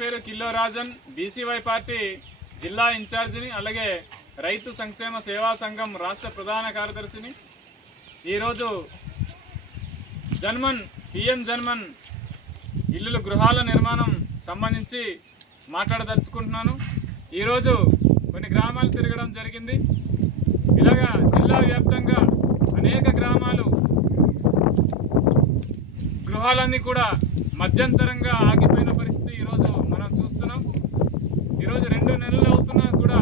పేరు కిల్లో Rajan, BCY party జిల్లా ఇన్ఛార్జిని, అలాగే రైతు సంక్షేమ సేవా సంఘం రాష్ట్ర ప్రధాన కార్యదర్శిని. ఈరోజు పిఎం జన్మన్ ఇల్లుల గృహాల నిర్మాణం సంబంధించి మాట్లాడదలుచుకుంటున్నాను. ఈరోజు కొన్ని గ్రామాలు తిరగడం జరిగింది. ఇలాగా జిల్లా వ్యాప్తంగా అనేక గ్రామాలు గృహాలన్నీ కూడా మధ్యంతరంగా ఆగిపోయిన పరిస్థితి ఈరోజు మనం చూస్తున్నాం. ఈరోజు 2 నెలలు అవుతున్నా కూడా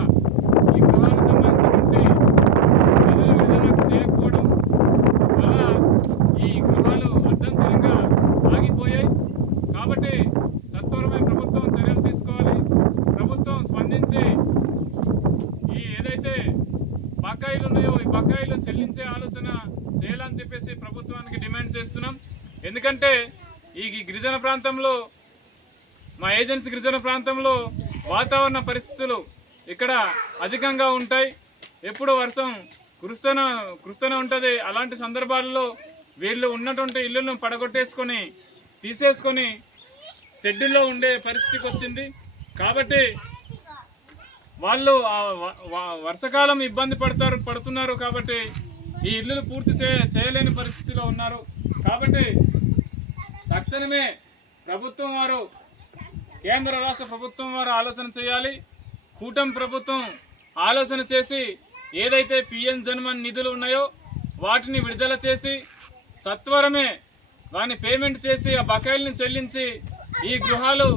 ఈ గృహాలకు సంబంధించినటువంటి నిధులు విడుదల చేయకపోవడం వల్ల ఈ గృహాలు అర్ధంతరంగా ఆగిపోయాయి. కాబట్టి సత్వరమే ప్రభుత్వం చర్యలు తీసుకోవాలి. ప్రభుత్వం స్పందించి ఈ ఏదైతే బకాయిలు ఉన్నాయో ఈ బకాయిలు చెల్లించే ఆలోచన చేయాలని చెప్పేసి ప్రభుత్వానికి డిమాండ్ చేస్తున్నాం. ఎందుకంటే ఈ గిరిజన ప్రాంతంలో, మా ఏజెన్సీ గిరిజన ప్రాంతంలో వాతావరణ పరిస్థితులు ఇక్కడ అధికంగా ఉంటాయి. ఎప్పుడు వర్షం కురుస్తూనే ఉంటుంది. అలాంటి సందర్భాల్లో వీళ్ళు ఉన్నటువంటి ఇల్లులను పడగొట్టేసుకొని తీసేసుకొని షెడ్యూల్లో ఉండే పరిస్థితికి వచ్చింది. కాబట్టి వాళ్ళు వర్షాకాలం ఇబ్బంది పడుతున్నారు. కాబట్టి ఈ ఇల్లులు పూర్తి చేయలేని పరిస్థితిలో ఉన్నారు. కాబట్టి తక్షణమే ప్రభుత్వం వారు, కేంద్ర రాష్ట్ర ప్రభుత్వం వారు ఆలోచన చేయాలి. కూటమి ప్రభుత్వం ఆలోచన చేసి ఏదైతే పిఎం జన్మన్ నిధులు ఉన్నాయో వాటిని విడుదల చేసి సత్వరమే వాటిని పేమెంట్ చేసి ఆ బకాయిలను చెల్లించి ఈ గృహాలు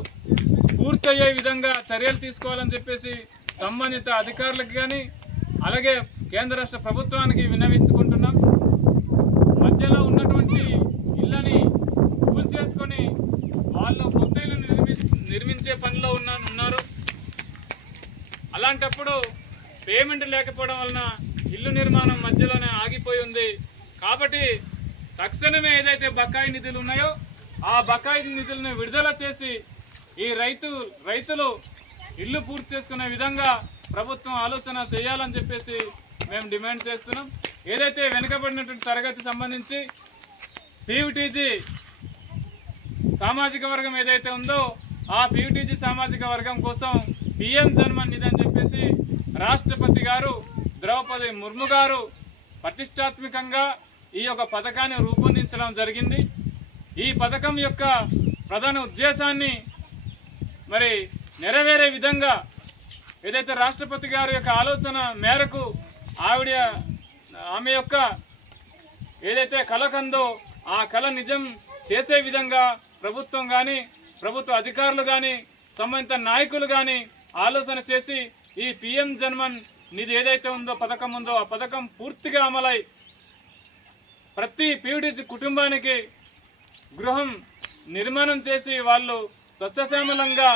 పూర్తయ్యే విధంగా చర్యలు తీసుకోవాలని చెప్పేసి సంబంధిత అధికారులకు కానీ అలాగే కేంద్ర రాష్ట్ర ప్రభుత్వానికి విన్నవించుకుంటున్నాం. మధ్యలో ఉన్నటువంటి ఇళ్ళని చేసుకొని వాళ్ళు కొత్త ఇల్లు నిర్మించే పనిలో ఉన్నారు. అలాంటప్పుడు పేమెంట్ లేకపోవడం వలన ఇల్లు నిర్మాణం మధ్యలోనే ఆగిపోయి ఉంది. కాబట్టి తక్షణమే ఏదైతే బకాయి నిధులు ఉన్నాయో ఆ బకాయి నిధులను విడుదల చేసి ఈ రైతులు ఇల్లు పూర్తి చేసుకునే విధంగా ప్రభుత్వం ఆలోచన చేయాలని చెప్పేసి మేము డిమాండ్ చేస్తున్నాం. ఏదైతే వెనుకబడినటువంటి తరగతి సంబంధించి పీయూటీజీ సామాజిక వర్గం ఏదైతే ఉందో ఆ పీయూటీజీ సామాజిక వర్గం కోసం పిఎం జన్మన్ నిధి అని చెప్పేసి రాష్ట్రపతి గారు ద్రౌపది ముర్ము గారు ప్రతిష్టాత్మకంగా ఈ యొక్క పథకాన్ని రూపొందించడం జరిగింది. ఈ పథకం యొక్క ప్రధాన ఉద్దేశాన్ని మరి నెరవేరే విధంగా ఏదైతే రాష్ట్రపతి గారి యొక్క ఆలోచన మేరకు ఆమె యొక్క ఏదైతే కల కందో ఆ కళ నిజం చేసే విధంగా ప్రభుత్వం కానీ ప్రభుత్వ అధికారులు కానీ సంబంధిత నాయకులు కానీ ఆలోచన చేసి ఈ పిఎం జన్మన్ నిధి ఏదైతే ఉందో పథకం ఉందో ఆ పథకం పూర్తిగా అమలై ప్రతి పీయూటీజీ కుటుంబానికి గృహం నిర్మాణం చేసి వాళ్ళు సస్యశ్యామలంగా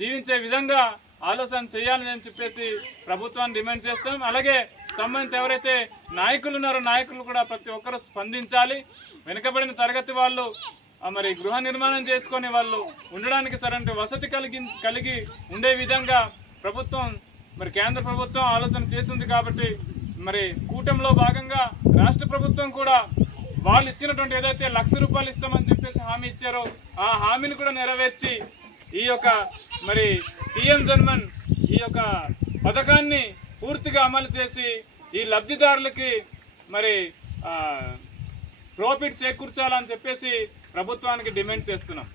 జీవించే విధంగా ఆలోచన చేయాలని చెప్పేసి ప్రభుత్వాన్ని డిమాండ్ చేస్తాం. అలాగే సంబంధిత ఎవరైతే నాయకులు ఉన్నారో నాయకులు కూడా ప్రతి ఒక్కరూ స్పందించాలి. వెనుకబడిన తరగతి వాళ్ళు మరి గృహ నిర్మాణం చేసుకొని వాళ్ళు ఉండడానికి సరైన వసతి కలిగి ఉండే విధంగా ప్రభుత్వం మరి కేంద్ర ప్రభుత్వం ఆలోచన చేస్తుంది. కాబట్టి మరి కూటమిలో భాగంగా రాష్ట్ర ప్రభుత్వం కూడా వాళ్ళు ఇచ్చినటువంటి ఏదైతే ₹1,00,000 ఇస్తామని చెప్పేసి హామీ ఇచ్చారో ఆ హామీని కూడా నెరవేర్చి ఈ యొక్క మరి పిఎం జన్మన్ ఈ యొక్క పథకాన్ని పూర్తిగా అమలు చేసి ఈ లబ్ధిదారులకి మరి ప్రాఫిట్ చేకూర్చాలని చెప్పేసి ప్రభుత్వానికి డిమాండ్ చేస్తున్నాం.